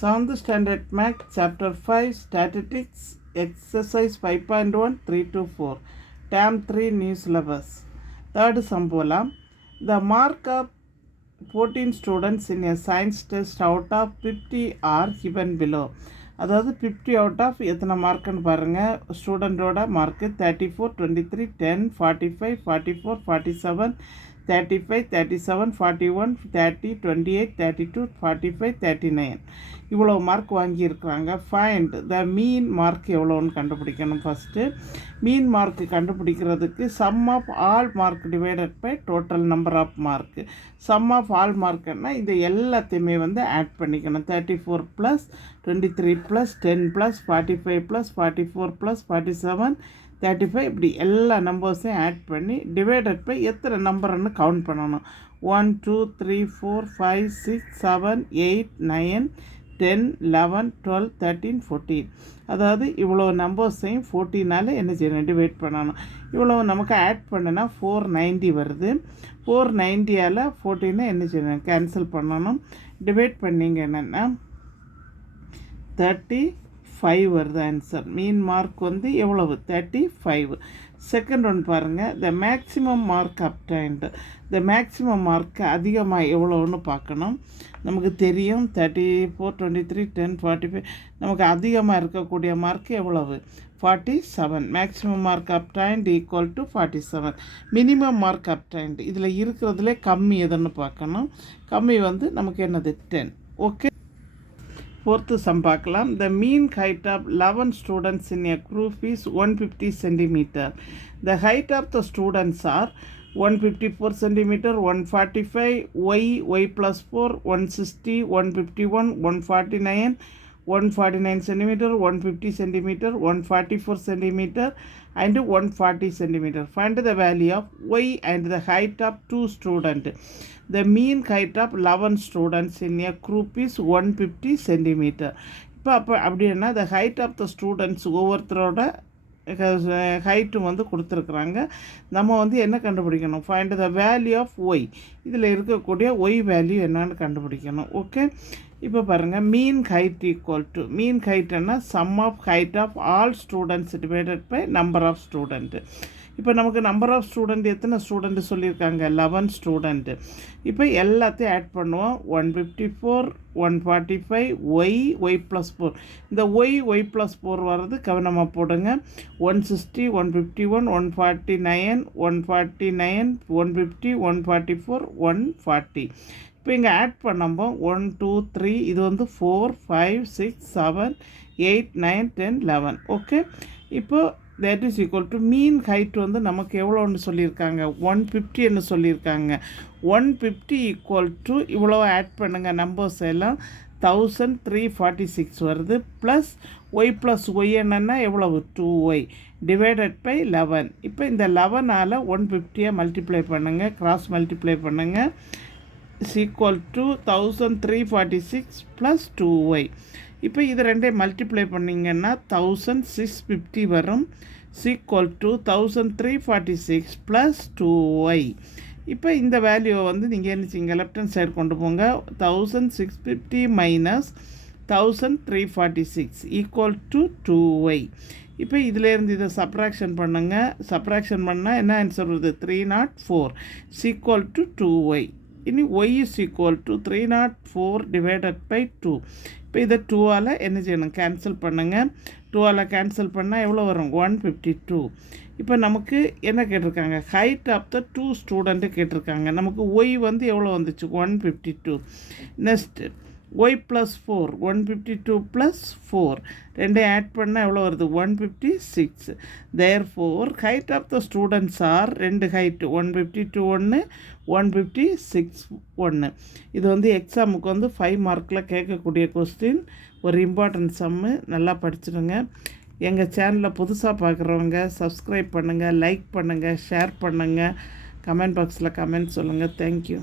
7th Standard Math, Chapter 5, Statistics, Exercise 5.1, 3 to 4, Term 3, New Syllabus. Third sum போலாம். The mark of 14 students in a science test out of 50 are given below. அதாவது 50 out of எத்தனை மார்க்குன்னு பாருங்கள். ஸ்டூடெண்ட்டோட mark 34, 23, 10, 45, 44, 47, 35, 37, 41, 30, 28, 32, 45, 39 இவ்வளோ mark வாங்கியிருக்கிறாங்க. Find the mean mark எவ்வளோன்னு கண்டுபிடிக்கணும். First mean mark கண்டுபிடிக்கிறதுக்கு sum of all mark divided by total number of mark. Sum of all மார்க்குன்னா இந்த எல்லாத்தையுமே ஆட் பண்ணிக்கணும். 34 + 23 + 10 + 45 + 44 + 47 35 இப்படி எல்லா நம்பர்ஸையும் ஆட் பண்ணி டிவைடட் பை எத்தனை நம்பர்னு கவுண்ட் பண்ணணும். 1 2 3 4 5 6 7 8 9 10 11 12 13 14 அதாவது இவ்வளோ நம்பர்ஸையும் 14ஆல் என்ன செய்யணும், டிவைட் பண்ணணும். இவ்வளோ நமக்கு ஆட் பண்ணுனா 490 வருது. 490ஆல் 14 என்ன செய்யணும், கேன்சல் பண்ணணும். டிவைட் பண்ணிங்க என்னென்னா 35 வருது ஆன்சர். மீன் மார்க் எவ்வளவு, 35. செகண்ட் ஒன் பாருங்கள். The maximum mark obtained. The maximum mark அதிகமாக எவ்வளோன்னு பார்க்கணும். நமக்கு தெரியும் 34, 23, 10, 45 நமக்கு அதிகமாக இருக்கக்கூடிய மார்க் எவ்வளவு, 47. Maximum mark obtained equal to 47. Minimum mark obtained இதில் இருக்கிறதுலே கம்மி எதுன்னு பார்க்கணும். கம்மி நமக்கு என்னது 10. ஓகே, fourth sum பார்க்கலாம். The mean height of 11 students in a group is 150 cm. The height of the students are 154 cm, 145, y plus 4, 160, 151, 149, 149 cm, 150 cm, 144 cm and 140 cm. Find the value of y and the height of 2 students. The mean height of 11 students in a group is 150 cm. இப்போ அப்படின்னா the height of the students ஒவ்வொருத்தரோட ஹைட்டும் கொடுத்துருக்குறாங்க. நம்ம என்ன கண்டுபிடிக்கணும், find the value of Y. இதில் இருக்கக்கூடிய Y value என்னன்னு கண்டுபிடிக்கணும். ஓகே, இப்போ பாருங்கள். Mean height equal to, mean ஹைட்னா sum of height of all students divided by number of student. இப்போ நமக்கு நம்பர் ஆஃப் ஸ்டூடெண்ட் எத்தனை ஸ்டூடெண்ட்டு சொல்லியிருக்காங்க, 11 ஸ்டூடெண்ட்டு. இப்போ எல்லாத்தையும் ஆட் பண்ணுவோம். 154, 145, ஒய் ப்ளஸ் 4. இந்த ஒய் ப்ளஸ் 4 வர்றது கவனமாக போடுங்க. 160, 151, 149, 149, 150, 144, 140. இப்போ இங்கே ஆட் பண்ணும்போது 1 2 3 இது 4 5 6 7 8 9 10 11. ஓகே, இப்போ that is equal to mean height நமக்கு எவ்வளோன்னு சொல்லியிருக்காங்க, 150ன்னு சொல்லியிருக்காங்க. 150 ஈக்குவல் டு இவ்வளோ ஆட் பண்ணுங்கள் நம்பர்ஸ் எல்லாம் 1346 வருது. ப்ளஸ் ஒய் ப்ளஸ் ஒய் என்னன்னா எவ்வளவு, 2y டிவைடட் பை 11. இப்போ இந்த 11ஆல் 150 மல்டிப்ளை பண்ணுங்கள், கிராஸ் மல்டிப்ளை பண்ணுங்கள். Is equal to 1346 plus 2y. இப்போ இது ரெண்டையும் மல்டிப்ளை பண்ணிங்கன்னா 1650 வரும். Equal to 1346 plus 2y. இப்போ இந்த வேல்யூவை நீங்கள் என்ன செய்யுங்க, லெஃப்ட் ஹேண்ட் சைடு கொண்டு போங்க. 1650 மைனஸ் 1346 ஈக்குவல் டு 2y. இப்போ இதிலேருந்து இதை சப்ராக்ஷன் பண்ணுங்கள். சப்ராக்ஷன் பண்ணால் என்ன ஆன்சர் வருது, 304 ஈக்குவல் டு 2y. இனி y is equal to 304 divided by 2. இப்போ இதை 2ஆல் என்ன செய்யணும், கேன்சல் பண்ணுங்கள். 2ஆல் கேன்சல் பண்ணால் எவ்வளோ வரும், 152. இப்போ நமக்கு என்ன கேட்டிருக்காங்க, ஹைட் ஆஃப் த 2 ஸ்டூடெண்ட்டு கேட்டிருக்காங்க. நமக்கு ஒய் எவ்வளோ வந்துச்சு, 152. நெக்ஸ்ட்டு ஒய் ப்ளஸ் 4, 152 ப்ளஸ் 4 ரெண்டையும் ஆட் பண்ணால் எவ்வளோ வருது, 156. Therefore height of the students are, ரெண்டு ஹைட்டு 152 ஒன்று, 156 ஒன்று. இது எக்ஸாமுக்கு 5 மார்க்கில் கேட்கக்கூடிய கொஸ்டின். ஒரு இம்பார்ட்டன்ட் சம்மு, நல்லா படிச்சிடுங்க. எங்கள் சேனலில் புதுசாக பார்க்குறவங்க சப்ஸ்கிரைப் பண்ணுங்கள், லைக் பண்ணுங்கள், ஷேர் பண்ணுங்கள், கமெண்ட் பாக்ஸில் கமெண்ட் சொல்லுங்கள். தேங்க்யூ.